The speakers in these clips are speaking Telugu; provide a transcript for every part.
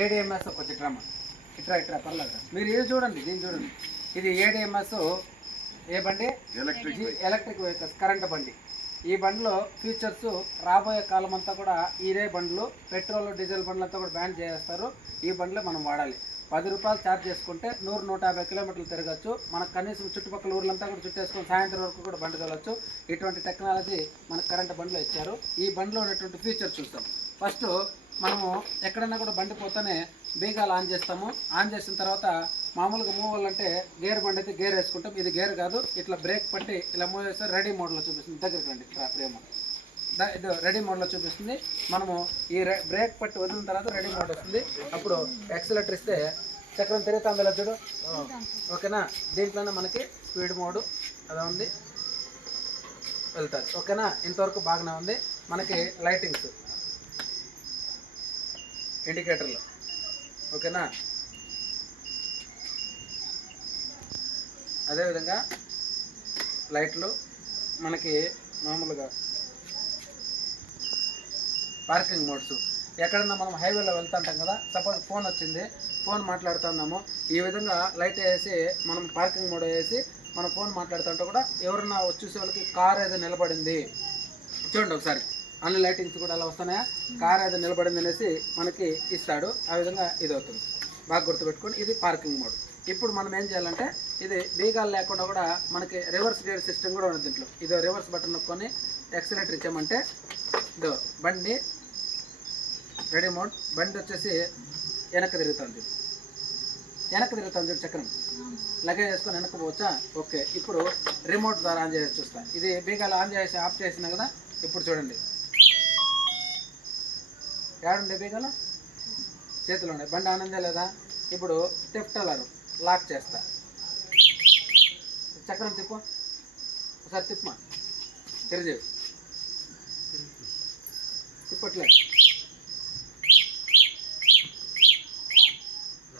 ఏడిఎంఎస్ ఒక చిత్రమ్మ ఇట్రా ఇట్రా పర్లేదు మీరు ఇది చూడండి దీన్ని చూడండి. ఇది ఏడిఎంఎస్ ఏ బండి? ఎలక్ట్రిక్ ఎలక్ట్రిక్ వెహికల్స్ కరెంట్ బండి. ఈ బండిలో ఫీచర్స్ రాబోయే కాలం అంతా కూడా ఇదే బండ్లు పెట్రోల్ డీజిల్ బండ్లంతా కూడా బ్యాన్ చేస్తారు. ఈ బండ్లే మనం వాడాలి. పది రూపాయలు ఛార్జ్ చేసుకుంటే నూరు నూట యాభై కిలోమీటర్లు తిరగచ్చు. మనకు కనీసం చుట్టుపక్కల ఊర్లంతా కూడా చుట్టేసుకొని సాయంత్రం వరకు కూడా బండి తోలొచ్చు. ఇటువంటి టెక్నాలజీ మనకు కరెంట్ బండ్లో ఇచ్చారు. ఈ బండిలో ఉన్నటువంటి ఫీచర్ చూస్తాం ఫస్ట్ మనము ఎక్కడైనా కూడా బండి పోతానే బీగాలు ఆన్ చేస్తాము. ఆన్ చేసిన తర్వాత మామూలుగా మూవ్ అవ్వాలంటే గేర్ బండి అయితే గేర్ వేసుకుంటాం. ఇది గేర్ కాదు. ఇట్లా బ్రేక్ పట్టి ఇలా మూవ్ చేస్తే రెడీ మోడ్లో చూపిస్తుంది. దగ్గరికి రండి. ప్రేమ. ఇది రెడీ మోడ్లో చూపిస్తుంది. మనము ఈ బ్రేక్ పట్టి వదిలిన తర్వాత రెడీ మోడ్ వస్తుంది. అప్పుడు యాక్సిలేటర్ ఇస్తే చక్రం తిరుగుతుంది ఇలా చూడు. ఓకేనా? దీంట్లోనే మనకి స్పీడ్ మోడ్ అలా ఉంది. వెళ్తారు ఓకేనా? ఇంతవరకు బాగానే ఉంది. మనకి లైటింగ్స్. ఇండికేటర్లు. ఓకేనా? అదేవిధంగా లైట్లు మనకి మామూలుగా పార్కింగ్ మోడ్స్. ఎక్కడన్నా మనం హైవేలో వెళ్తుంటాం కదా సపోజ్ ఫోన్ వచ్చింది ఫోన్ మాట్లాడుతున్నాము ఈ విధంగా లైట్ వేసి మనం పార్కింగ్ మోడ్ వేసి మనం ఫోన్ మాట్లాడుతుంటే కూడా ఎవరన్నా వచ్చి చూసే వాళ్ళకి కార్ ఏదో నిలబడింది. చూడండి ఒకసారి. అన్ని లైటింగ్స్ కూడా అలా వస్తున్నాయా? కార్ అది నిలబడింది అనేసి మనకి ఇస్తాడు. ఆ విధంగా ఇది అవుతుంది బాగా గుర్తుపెట్టుకొని ఇది పార్కింగ్ మోడ్. ఇప్పుడు మనం ఏం చేయాలంటే ఇది బీగాలు లేకుండా కూడా మనకి రివర్స్ గేర్ సిస్టమ్ కూడా ఉంది దీంట్లో. ఇది రివర్స్ బటన్ నొక్కొని ఎక్సలేటర్ ఇచ్చామంటే ఇదో బండి రెడీ మోడ్. బండి వచ్చేసి వెనక్కి తిరుగుతుంది. వెనక్కి తిరుగుతుంది చూడు చక్రం. లగేజ్ వేసుకొని వెనక్కి పోవచ్చా? ఓకే. ఇప్పుడు రిమోట్ ద్వారా ఆన్ చేసి చూస్తాను ఇది బీగాలు ఆన్ చేసి ఆఫ్ చేసినా కదా ఇప్పుడు చూడండి. ఏడుండే బీగాలు? చేతిలో ఉండే బండి ఆనందే లేదా? ఇప్పుడు టిఫ్ట్ అలారు లాక్ చేస్తా. చక్రం తిప్పు. ఒకసారి తిప్పమా? చిరంజీవి తిప్పట్లే.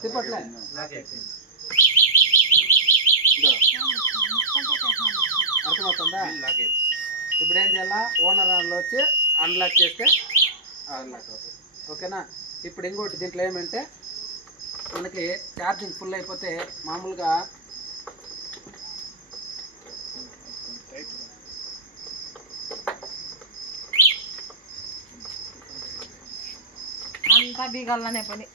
తిప్పట్లే. అర్థమవుతుందా? ఇప్పుడు ఏం చేయాలా? ఓనర్ వచ్చి అన్లాక్ చేస్తే అవుతుంది ఓకేనా? ఇప్పుడు ఇంకోటి దీంట్లో ఏమంటే మనకి ఛార్జింగ్ ఫుల్ అయిపోతే మామూలుగా అంతా బీగాలనే పని